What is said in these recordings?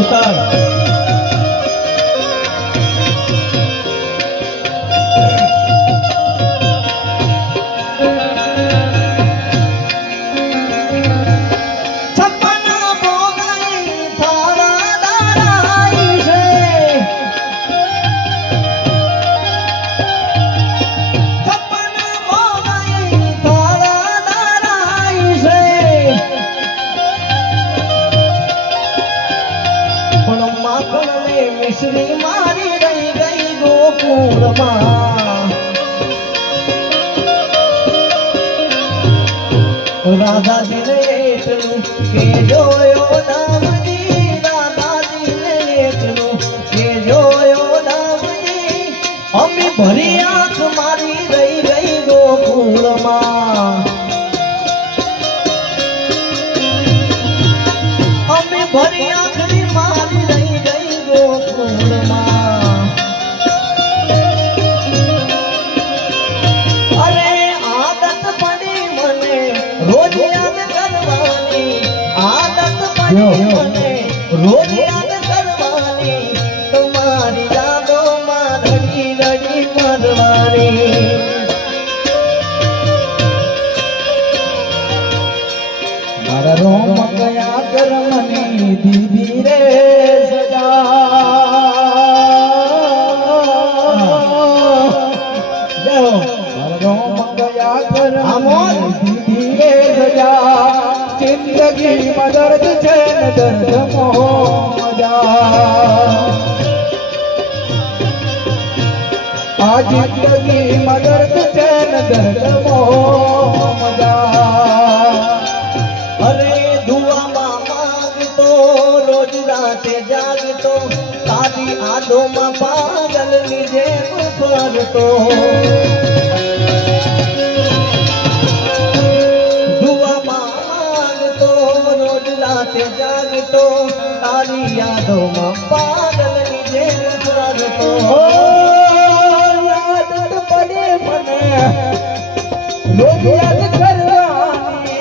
ઉસ્તાદ मिश्री मारी रही गई गोकुल राधा जी ने એટલું કે જોયો નામજી રાધાજી ને એટલું કે જોયો નામજી અમે ભરી આંખ મારી રહી ગઈ ગોકુળમાં અમે ભરી આંખ મારી રહી ગઈ ગોકુળમાં અરે આદત પડી મને રોજ યાદ કરવાની આદત પડી મને રોજ યાદ કરવાની તમારી યાદોમાં રડી રડી મરવાની મારા રોમ ગયા કરમની દીદી રે जिंदगी में दर्द छे दर्द आ जिंदगी में दर्द छे दर्द अरे दुआ मांगतो रोज राते जागतो तारी आदो में पागल निजे फरतो जागतो तारी यादों में पागल निजे फरतो याद पड़े मने रोज याद करवानी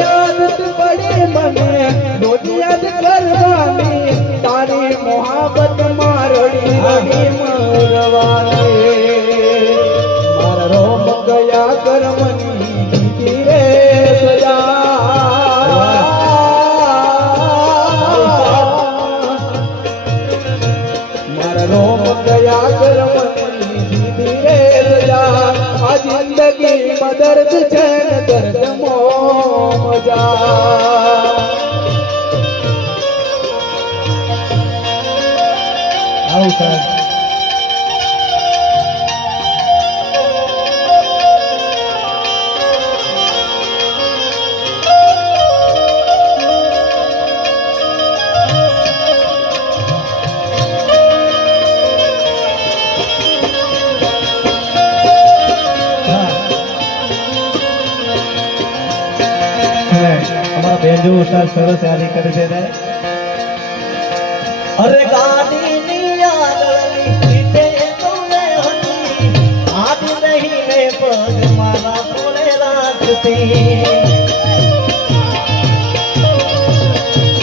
याद पड़े मने रोज याद करवानी तारी मोहब्बत मारड़ी रड़ी मरवानी गया करमनी दीदी रे सजा मारा रोम गया करमनी दीदी रे सजा आ जिंदगी में दर्द छे दर्द मजा आओ सर बेंजो उस्ताद सरस यादी कर दे रहे अरे गाड़ी निया गली पीटे तूने हटी आज नहीं ने पग मारा तूने राखती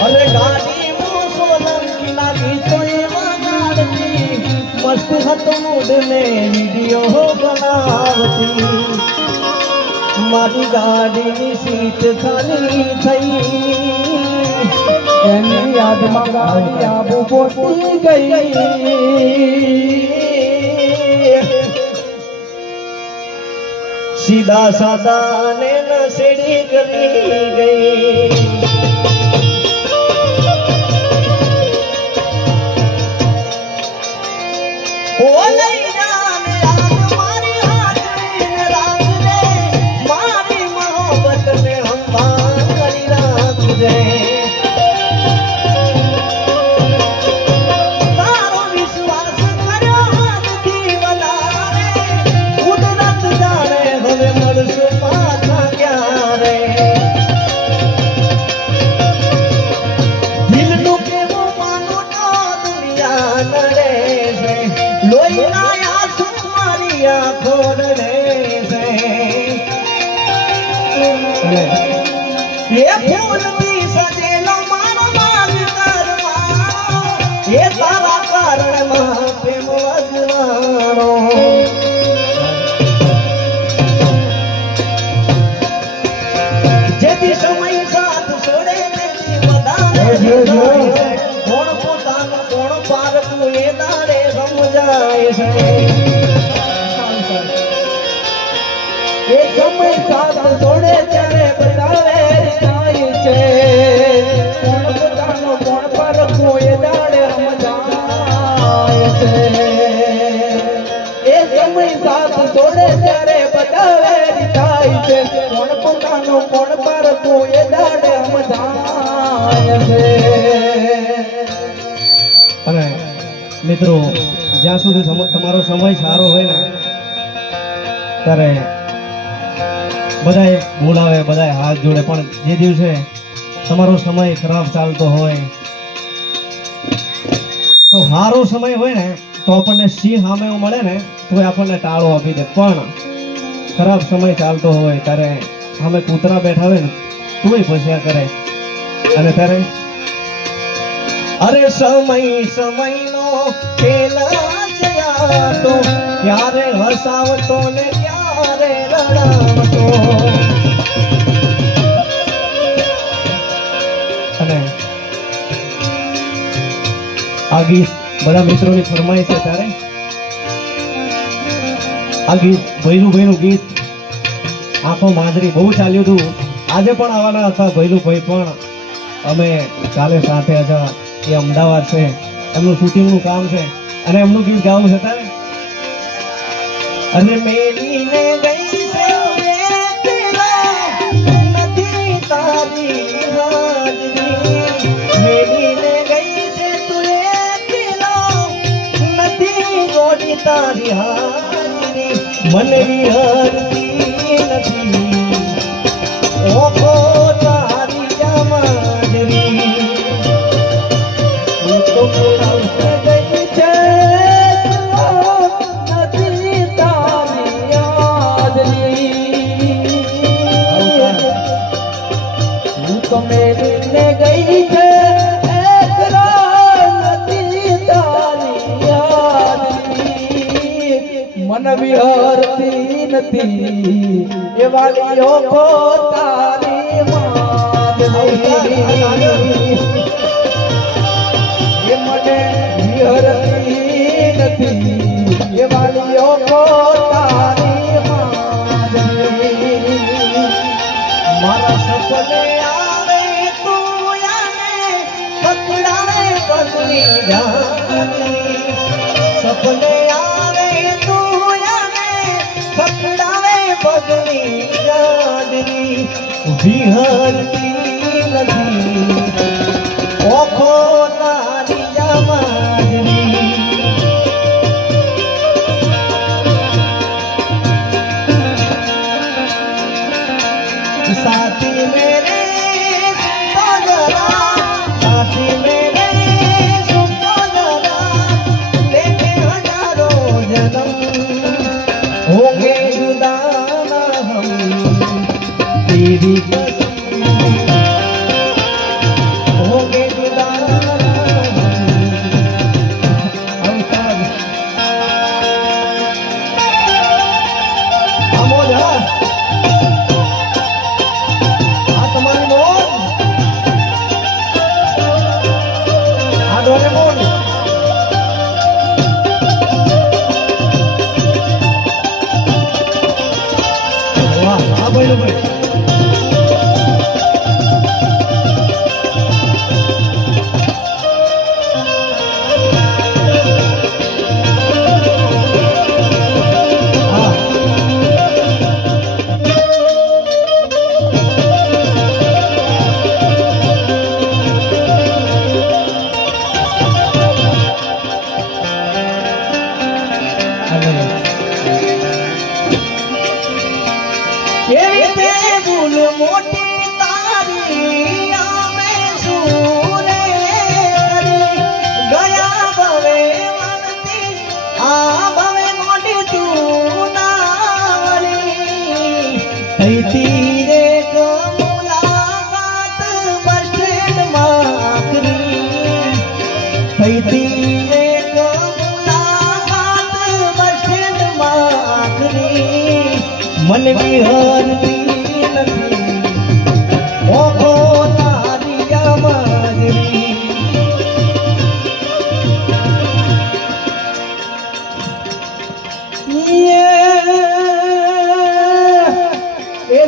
अरे गाड़ी मु सोलम की लागी तो लगाड़ती मस्त हथ मूड ने वीडियो बनावती मारी गाड़ी ની સીટ ખાલી થઈ એની યાદમાં ગાડી આબુ પોતી ગઈ સીધા સાદા ને નસડી કરી ગઈ ઓ લઈ સમય સાથ છોડે ત્યારે બતાવે થાય છે કોણ પોતાનો કોણ પર કોઈ દાડે સમજાય છે એ સમય સાથ છોડે ત્યારે બતાવે થાય છે કોણ પોતાનો કોણ પર કોઈ દાડે સમજાય છે. અને મિત્રો જ્યાં સુધી તમારો સમય સારો હોય ને ત્યારે બધાએ બોલાવે, બધાએ હાથ જોડે, પણ જે દિવસે તમારો સમય ખરાબ ચાલતો હોય તો સારો સમય હોય ને તો આપણને સિંહ સામે મળે ને તો આપણને ટાળો આપી દે, પણ ખરાબ સમય ચાલતો હોય ત્યારે સામે કૂતરા બેઠા હોય ને તોય ભસ્યા કરે. અને ત્યારે અરે સમયનો ખેલા છે આ તો ક્યારે હસાવતો ને ક્યારે રડાવતો. અને આ ગીત બધા મિત્રોની ફરમાઈ છે ત્યારે આ ગીત ભૈલુભાઈનું ગીત આંખો માજરી બહુ ચાલ્યું હતું. આજે પણ આવવાના હતા ભૈલુભાઈ, પણ અમે કાલે સાથે હતા. એ અમદાવાદ છે, એમનું શૂટિંગનું કામ છે અને એમનું ગીત ગાવું છે તારે. અને મેલીને ગઈ છે નથી તારી હાજરી, મેલીને ગઈ છે તું નથી ગોડી તારી હાજરી, મને વિહરતી નથી ઓખો તારી જમાજરી. મેલીને ગઈ છે નથી તારી યાદની, મન વિહરતી નથી એ વાલીઓ કો તારી માદરી, એ મને વિહરતી નથી એ વાલીઓ કો તારી માદરી. મારા સપને આવે તું યાને પકડાવે પગની જાની, સપને આવે તું યાને પકડાવે પગની જાની, વિહરતી નથી ઓખો તારી જમાજરી. साथी मेरे सुन तो जरा, साथी मेरे सुन तो जरा, लेके हजारों जन्म होंगे जुदा ना हम तेरी कसम, होंगे जुदा ना हम आमोद हाँ Doraemon. Wah, apa itu, Boy? કેવી તે ભૂલ મોટી તારી આમે સુરે કરી, ગયા ભવે વળતી આ ભવે મોટી તું ના વળી. થઈતી એક મુલાકાત બસ સ્ટેન્ડમાં આખરી, થઈતી એક મુલાકાત બસ સ્ટેન્ડમાં આખરી, मन विहरती નથી ઓખો તારી જમાજરી.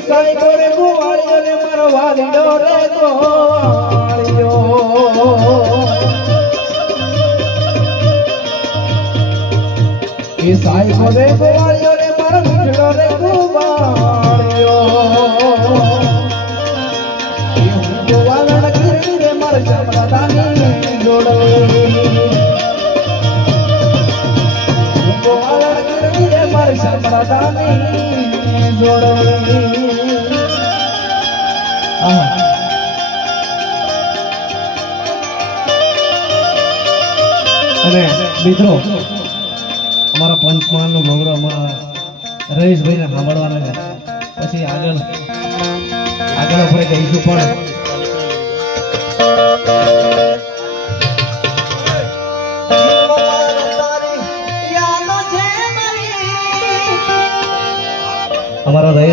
સાઈ ગોરે ગોવાળિયો રે મારો વાલીડો રે ગોવાળિયો એ સાઈ ગોરે ગોવાળિયો રે મારો મીઠડો રે ગોવાળિયો એ હું ગોવાળણ ગીરી રે મારો શમરાદાની જોડવી હું ગોવાળણ ગીરી રે મારો શમરાદાની જોડવી અને મિત્રો અમારા પંચમહાલ નો પ્રોગ્રામ અમારા રહીશભાઈ ને સાંભળવાના છે પછી આગળ આપણે કહીશું પણ અમારા